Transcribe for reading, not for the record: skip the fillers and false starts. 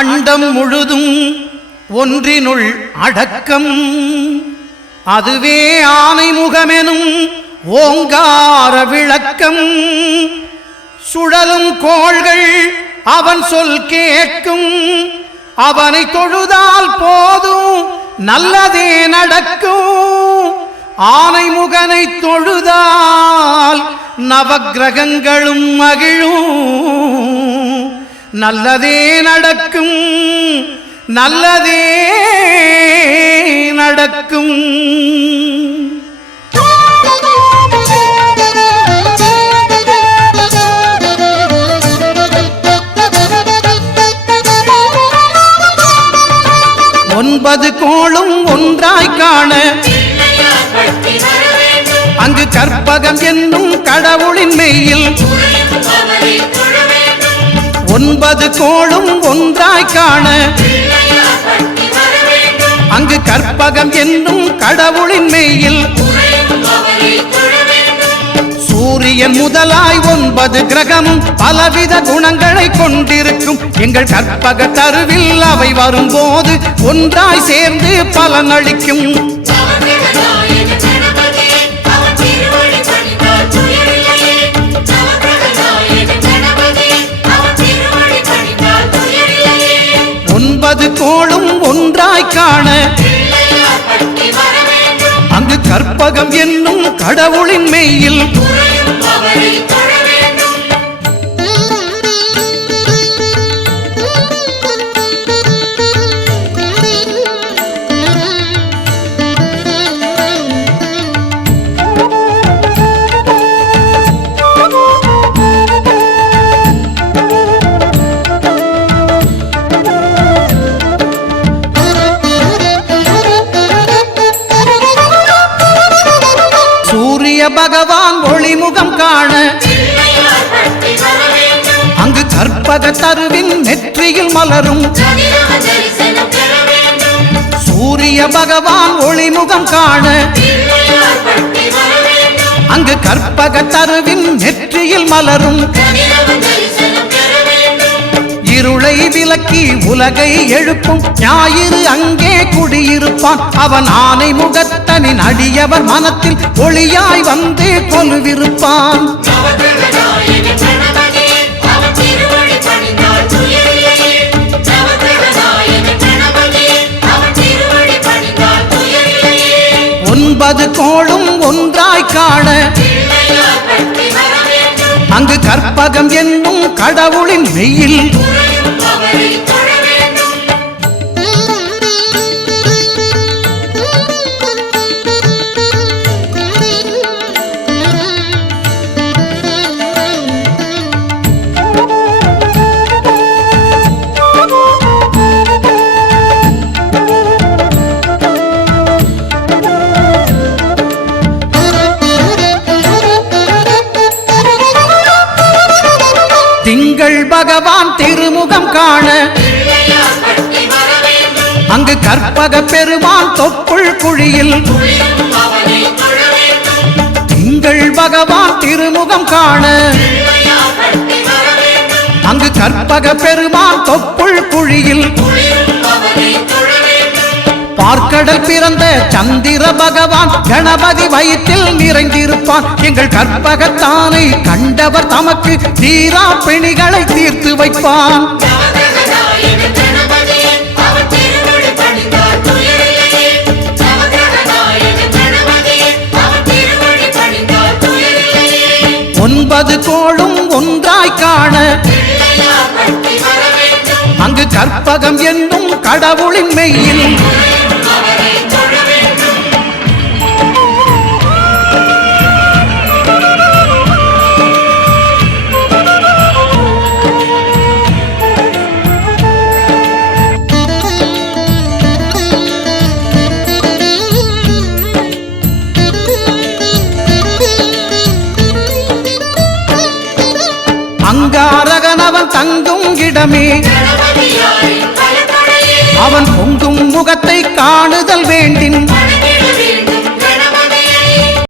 அண்டம் முழுதும் ஒன்றினுள் அடக்கம். அதுவே ஆனைமுகமெனும் ஓங்கார விளக்கம். சுழலும் கோள்கள் அவன் சொல் கேட்கும். அவனை தொழுதால் போதும் நல்லதே நடக்கும். ஆனைமுகனை தொழுதால் நவக்கிரகங்களும் மகிழும். நல்லதே நடக்கும், நல்லதே நடக்கும். ஒன்பது கோளும் ஒன்றாய் காண அங்கு கற்பகம் என்னும் கடவுளின் மெய்யில். ஒன்பது கோளும் ஒன்றாய் காண அங்கு கற்பகம் என்னும் கடவுளின் மெய்யில். சூரியன் முதலாய் 9 கிரகமும் பலவித குணங்களை கொண்டிருக்கும். எங்கள் கற்பக தருவில் அவை வரும்போது ஒன்றாய் சேர்ந்து பலனளிக்கும். ஒன்பது கோளும் ஒன்றாய் காண அங்கு கற்பகம் என்னும் கடவுளின் மெய்யில். பகவான் ஒளிமுகம் காண அங்கு கற்பக தருவின் நெற்றியில் மலரும். சூரிய பகவான் ஒளிமுகம் காண அங்கு கற்பக தருவின் நெற்றியில் மலரும். இருளை விலக்கி உலகை எழுப்பும் ஞாயிறு அங்கே குடியிருப்பான். அவன் ஆனை முகத்தனின் அடியவர் மனத்தில் ஒளியாய் வந்து கொலுவிருப்பான். ஒன்பது கோளும் ஒன்றாய் காண அங்கு கற்பகம் என்னும் கடவுளின் மெய்யில். திங்கள் பகவான் திருமுகம் காண அங்கு கற்பக பெருமான் தொப்புள் குழியில். திங்கள் பகவான் திருமுகம் காண அங்கு கற்பக பெருமான் தொப்புள் குழியில். பார்க்கடல் பிறந்த சந்திர பகவான் கணபதி வயிற்றில் நிறைந்திருப்பான். எங்கள் கற்பகத்தானை கண்டவர் தமக்கு தீரா பிணிகளை தீர்த்து வைப்பான். ஒன்பது கோளும் ஒன்றாய் காண அங்கு கற்பகம் என்னும் கடவுளின் மெய்யில். அங்காரகனவன் தங்கும் இடமே அவன் பொங்கும் முகத்தை காண